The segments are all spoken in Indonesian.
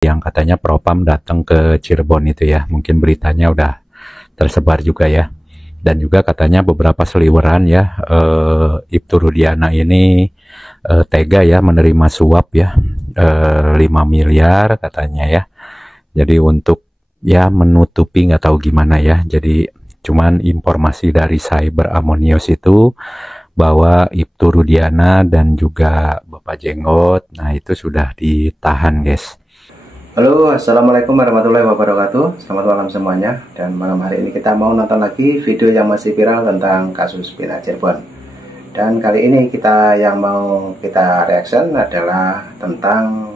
yang katanya Propam datang ke Cirebon itu ya. Mungkin beritanya udah tersebar juga ya. Dan juga katanya beberapa seliweran ya, Ibtu Rudiana ini tega ya menerima suap ya, 5 miliar katanya ya. Jadi untuk ya menutupi nggak tahu gimana ya. Jadi cuman informasi dari Cyber Amonius itu bahwa Ibtu Rudiana dan juga Bapak Jenggot, nah itu sudah ditahan guys. Halo, assalamualaikum warahmatullahi wabarakatuh. Selamat malam semuanya. Dan malam hari ini kita mau nonton lagi video yang masih viral tentang kasus Vina Cirebon. Dan kali ini yang mau kita reaction adalah tentang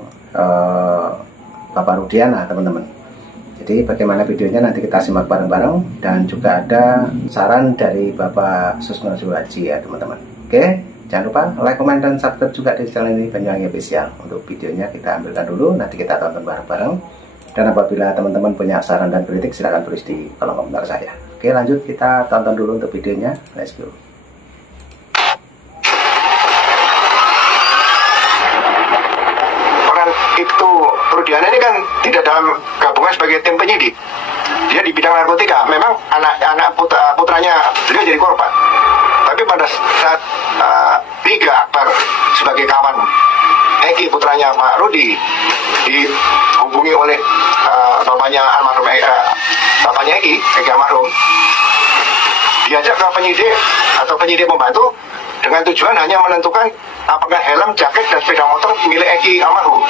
Bapak Rudiana, teman-teman. Jadi bagaimana videonya nanti kita simak bareng-bareng. Dan juga ada saran dari Bapak Susno Suhaji ya, teman-teman. Oke. Jangan lupa like, comment, dan subscribe juga di channel ini Banyuwangi Official. Untuk videonya kita ambilkan dulu, nanti kita tonton bareng-bareng. Dan apabila teman-teman punya saran dan kritik, silahkan tulis di kolom komentar saya. Oke, lanjut kita tonton dulu untuk videonya. Let's go. Peran Ibtu Rudiana ini kan tidak dalam gabungan sebagai tim penyidik. Dia di bidang narkotika. Memang anak putranya beliau jadi korban. Tapi pada saat Riga Akbar sebagai kawan Eki putranya Pak Rudi dihubungi oleh bapaknya almarhum bapaknya Eki almarhum, diajak ke penyidik atau penyidik membantu dengan tujuan hanya menentukan apakah helm, jaket, dan sepeda motor milik Eki almarhum.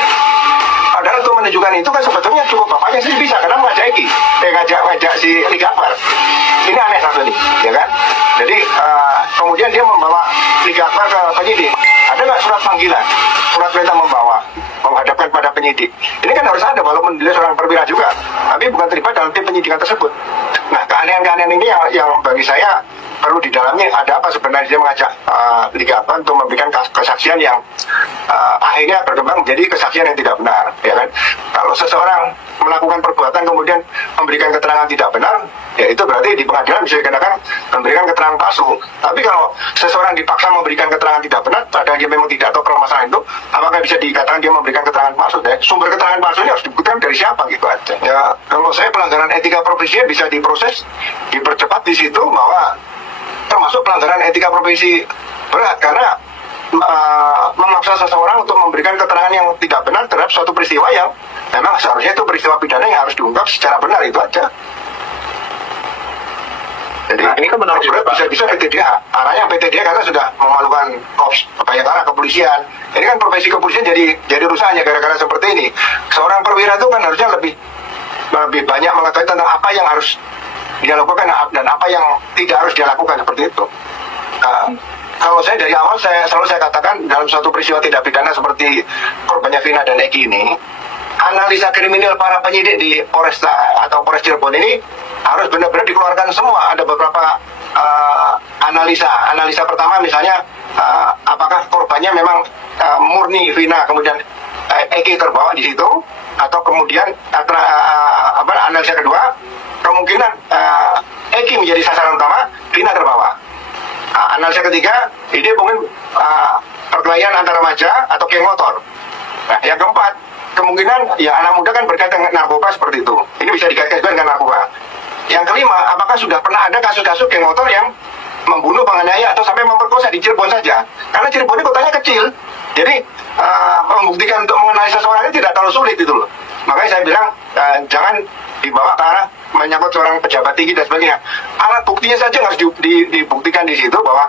Padahal untuk menunjukkan itu kan sebetulnya cukup bapaknya sih bisa, karena ngajak Eki, ngajak si Riga Akbar. Ini aneh satu nih, ya kan? Jadi kemudian dia membawa Riga Akbar ke penyidik. Ada nggak surat panggilan, surat perintah menghadapkan pada penyidik? Ini kan harus ada, walaupun dia seorang perwira juga, tapi bukan terlibat dalam tim penyidikan tersebut. Nah, keanehan-keanehan ini yang bagi saya perlu didalami. Ada apa sebenarnya dia mengajak Riga Akbar untuk memberikan kesaksian yang akhirnya berkembang menjadi kesaksian yang tidak benar, ya kan? Kalau seseorang melakukan perbuatan kemudian memberikan keterangan tidak benar, ya itu berarti di pengadilan bisa dikenakan memberikan keterangan palsu. Tapi kalau seseorang dipaksa memberikan keterangan tidak benar, padahal dia memang tidak tahu permasalahan itu, apakah bisa dikatakan dia memberikan keterangan palsu? Ya, sumber keterangan palsunya harus dibuktikan dari siapa gitu aja. Ya, kalau saya pelanggaran etika profesinya bisa diproses, dipercepat di situ, bahwa termasuk pelanggaran etika profesi berat karena memaksa seseorang untuk memberikan keterangan yang tidak benar terhadap suatu peristiwa yang memang seharusnya itu peristiwa pidana yang harus diungkap secara benar, itu aja. Jadi ini kan benar bisa-bisa PTDH, arahnya PTDH karena sudah memalukan Korps Bayangkara kepolisian. Ini kan profesi kepolisian jadi rusaknya gara-gara seperti ini. Seorang perwira itu kan harusnya lebih banyak mengetahui tentang apa yang harus dia lakukan dan apa yang tidak harus dia lakukan, seperti itu. Kalau saya dari awal selalu saya katakan, dalam suatu peristiwa tindak pidana seperti korbannya Vina dan Eki ini, analisa kriminal para penyidik di Polresta atau Polres Cirebon ini harus benar-benar dikeluarkan semua. Ada beberapa analisa pertama, misalnya apakah korbannya memang murni Vina kemudian Eki terbawa di situ, atau kemudian analisa kedua, kemungkinan Eki menjadi sasaran utama, Vina terbawa. Analisa ketiga, ini mungkin perkelahian antara remaja atau geng motor. Nah, yang keempat, kemungkinan ya anak muda kan berkaitan dengan narkoba seperti itu. Ini bisa dikaitkan juga dengan narkoba. Yang kelima, apakah sudah pernah ada kasus-kasus geng motor yang membunuh, menganiaya, atau sampai memperkosa di Cirebon saja? Karena Cirebon ini kotanya kecil, jadi membuktikan untuk mengenali seseorang ini tidak terlalu sulit itu loh. Makanya saya bilang jangan dibawa ke arah menyangkut seorang pejabat tinggi dan sebagainya. Alat buktinya saja harus dibuktikan di situ, bahwa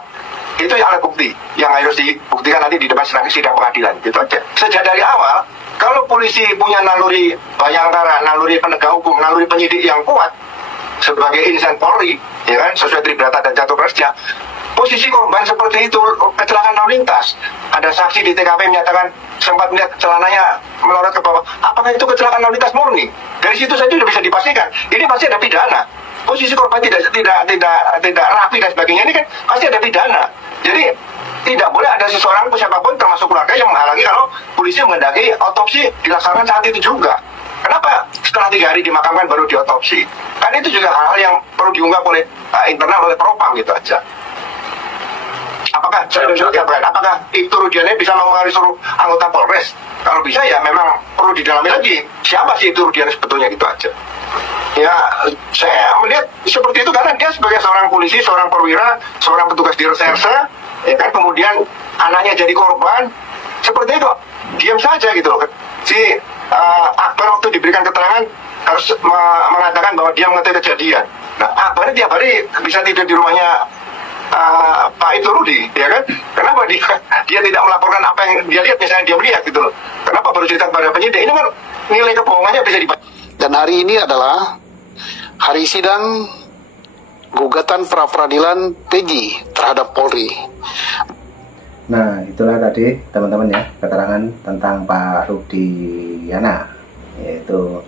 itu alat bukti yang harus dibuktikan nanti di depan sidang pengadilan, gitu aja. Sejak dari awal, kalau polisi punya naluri Bayangkara, naluri penegak hukum, naluri penyidik yang kuat sebagai insan Polri, ya kan, sesuai Tribrata dan Catur Prasetya, posisi korban seperti itu kecelakaan lalu lintas, ada saksi di TKP menyatakan sempat melihat celananya melorot ke bawah, apakah itu kecelakaan lalu lintas murni? Dari situ saja sudah bisa dipastikan ini pasti ada pidana. Posisi korban tidak rapi dan sebagainya, ini kan pasti ada pidana. Jadi tidak boleh ada seseorang pun, siapapun termasuk keluarga, yang menghalangi kalau polisi menghendaki otopsi dilaksanakan saat itu juga. Kenapa setelah 3 hari dimakamkan baru diotopsi? Kan itu juga hal-hal yang perlu diungkap oleh internal oleh Propam, gitu aja. apakah Ibtu Rudiana bisa mempengaruhi seluruh anggota Polres? Kalau bisa ya memang perlu didalami lagi. Siapa sih Ibtu Rudiana sebetulnya, gitu aja. Ya, saya melihat seperti itu karena dia sebagai seorang polisi, seorang perwira, seorang petugas di reserse, ya kan, kemudian anaknya jadi korban, seperti itu, diam saja gitu loh. Si Akbar waktu diberikan keterangan harus mengatakan bahwa dia mengetahui kejadian. Nah, Akbar tiap hari bisa tidur di rumahnya Pak itu Rudi, ya kan? Kenapa dia tidak melaporkan apa yang dia lihat, misalnya dia melihat gitu loh. Kenapa baru cerita kepada penyidik? Ini kan nilai kebohongannya bisa dibaca. Dan hari ini adalah hari sidang gugatan pra-peradilan Peggy terhadap Polri. Nah, itulah tadi teman-teman ya, keterangan tentang Pak Rudiana, yaitu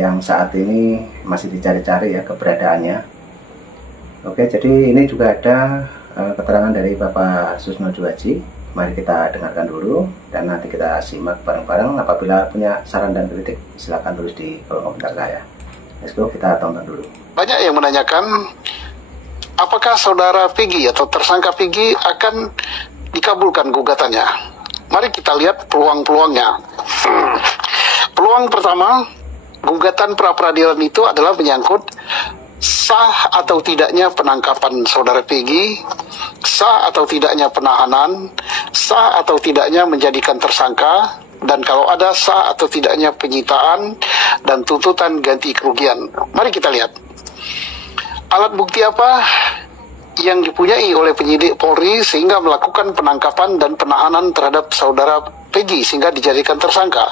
yang saat ini masih dicari-cari ya keberadaannya. Oke, jadi ini juga ada keterangan dari Bapak Susno Juwaji. Mari kita dengarkan dulu dan nanti kita simak bareng-bareng. Apabila punya saran dan kritik, silakan tulis di kolom komentar saya. Let's go, kita tonton dulu. Banyak yang menanyakan apakah saudara Peggy atau tersangka Peggy akan dikabulkan gugatannya. Mari kita lihat peluang-peluangnya. Peluang pertama, gugatan pra-peradilan itu adalah menyangkut sah atau tidaknya penangkapan saudara Peggy, sah atau tidaknya penahanan, sah atau tidaknya menjadikan tersangka, dan kalau ada sah atau tidaknya penyitaan dan tuntutan ganti kerugian. Mari kita lihat. Alat bukti apa yang dipunyai oleh penyidik Polri sehingga melakukan penangkapan dan penahanan terhadap saudara Peggy sehingga dijadikan tersangka?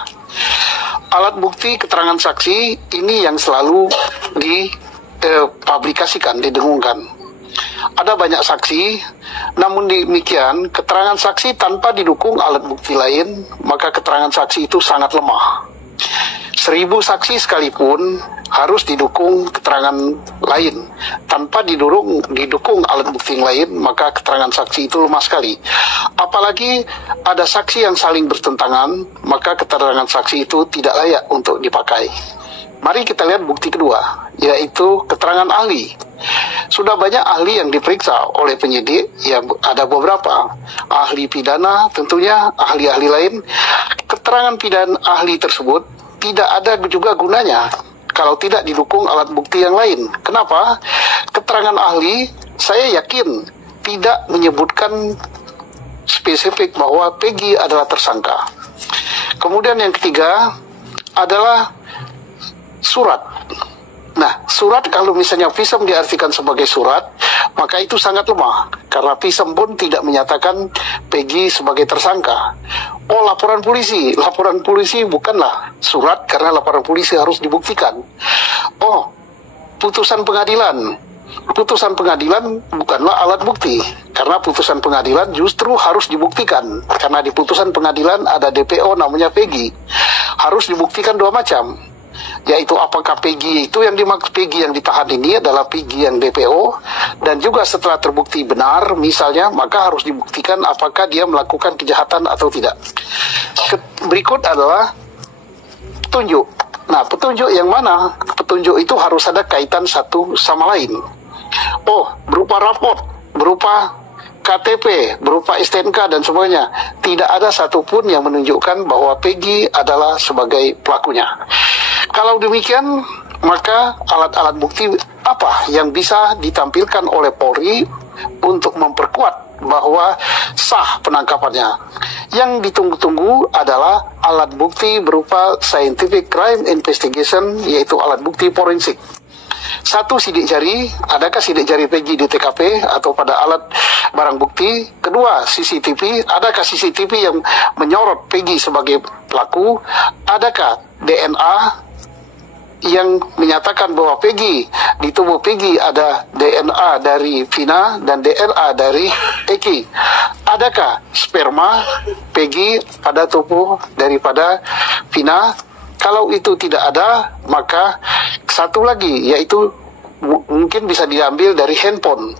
Alat bukti keterangan saksi ini yang selalu dipublikasikan, didengungkan. Ada banyak saksi, namun demikian keterangan saksi tanpa didukung alat bukti lain, maka keterangan saksi itu sangat lemah. 1000 saksi sekalipun harus didukung keterangan lain. Tanpa didukung alat bukti yang lain, maka keterangan saksi itu lemah sekali. Apalagi ada saksi yang saling bertentangan, maka keterangan saksi itu tidak layak untuk dipakai. Mari kita lihat bukti kedua, yaitu keterangan ahli. Sudah banyak ahli yang diperiksa oleh penyidik, ya ada beberapa. Ahli pidana tentunya, ahli-ahli lain. Keterangan pidana ahli tersebut tidak ada juga gunanya kalau tidak didukung alat bukti yang lain. Kenapa? Keterangan ahli, saya yakin, tidak menyebutkan spesifik bahwa Peggy adalah tersangka. Kemudian yang ketiga adalah surat. Nah, surat kalau misalnya visum diartikan sebagai surat, maka itu sangat lemah. Karena visum pun tidak menyatakan Peggy sebagai tersangka. Oh, laporan polisi. Laporan polisi bukanlah surat karena laporan polisi harus dibuktikan. Oh, putusan pengadilan. Putusan pengadilan bukanlah alat bukti. Karena putusan pengadilan justru harus dibuktikan. Karena di putusan pengadilan ada DPO namanya Peggy. Harus dibuktikan dua macam. Yaitu apakah Peggy itu yang dimaksud Peggy yang ditahan ini adalah Peggy yang DPO, dan juga setelah terbukti benar misalnya, maka harus dibuktikan apakah dia melakukan kejahatan atau tidak. Berikut adalah petunjuk. Nah, petunjuk yang mana? Petunjuk itu harus ada kaitan satu sama lain. Oh, berupa raport, berupa KTP, berupa STNK dan sebagainya. Tidak ada satupun yang menunjukkan bahwa Peggy adalah sebagai pelakunya. Kalau demikian, maka alat-alat bukti apa yang bisa ditampilkan oleh Polri untuk memperkuat bahwa sah penangkapannya? Yang ditunggu-tunggu adalah alat bukti berupa scientific crime investigation, yaitu alat bukti forensik. Satu, sidik jari. Adakah sidik jari Peggy di TKP atau pada alat barang bukti? Kedua, CCTV. Adakah CCTV yang menyorot Peggy sebagai pelaku? Adakah DNA yang menyatakan bahwa Peggy, di tubuh Peggy ada DNA dari Vina dan DNA dari Eki? Adakah sperma Peggy pada tubuh daripada Vina? Kalau itu tidak ada, maka satu lagi, yaitu mungkin bisa diambil dari handphone.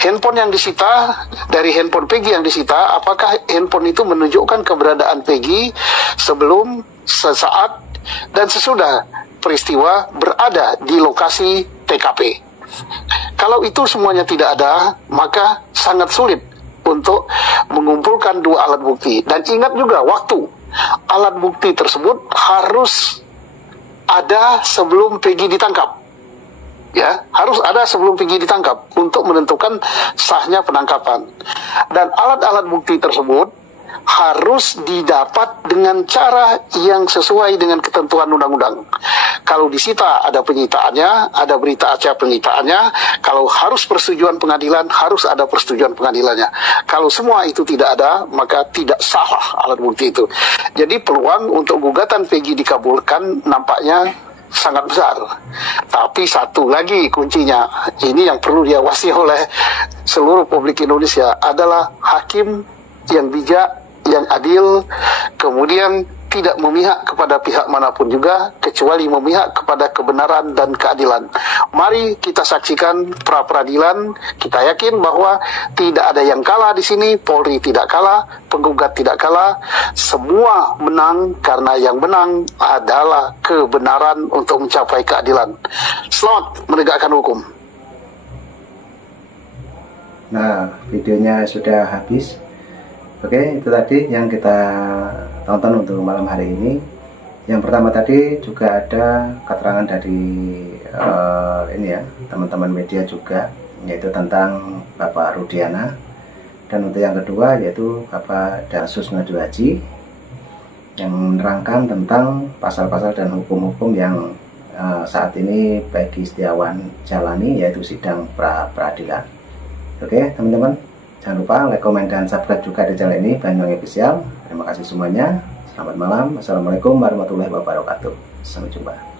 Handphone yang disita, dari handphone Peggy yang disita, apakah handphone itu menunjukkan keberadaan Peggy sebelum, sesaat, dan sesudah peristiwa berada di lokasi TKP? Kalau itu semuanya tidak ada, maka sangat sulit untuk mengumpulkan 2 alat bukti. Dan ingat juga waktu. Alat bukti tersebut harus ada sebelum Peggy ditangkap. Ya, harus ada sebelum Peggy ditangkap untuk menentukan sahnya penangkapan. Dan alat-alat bukti tersebut harus didapat dengan cara yang sesuai dengan ketentuan undang-undang. Kalau disita ada penyitaannya, ada berita acara penyitaannya. Kalau harus persetujuan pengadilan, harus ada persetujuan pengadilannya. Kalau semua itu tidak ada, maka tidak salah alat bukti itu. Jadi peluang untuk gugatan Peggy dikabulkan nampaknya sangat besar. Tapi satu lagi kuncinya, ini yang perlu diawasi oleh seluruh publik Indonesia, adalah hakim yang bijak, yang adil, kemudian tidak memihak kepada pihak manapun juga, kecuali memihak kepada kebenaran dan keadilan. Mari kita saksikan pra-peradilan. Kita yakin bahwa tidak ada yang kalah di sini. Polri tidak kalah, penggugat tidak kalah. Semua menang karena yang menang adalah kebenaran untuk mencapai keadilan. Selamat menegakkan hukum. Nah, videonya sudah habis. Oke, itu tadi yang kita tonton untuk malam hari ini. Yang pertama tadi juga ada keterangan dari ini ya, teman-teman media juga, yaitu tentang Bapak Rudiana. Dan untuk yang kedua yaitu Bapak Dasus Ngadu Haji, yang menerangkan tentang pasal-pasal dan hukum-hukum yang saat ini Peggy Setiawan jalani, yaitu sidang pra-peradilan. Oke teman-teman, jangan lupa like, komen, dan subscribe juga di channel ini, Banyuwangi Official. Terima kasih semuanya. Selamat malam. Assalamualaikum warahmatullahi wabarakatuh. Sampai jumpa.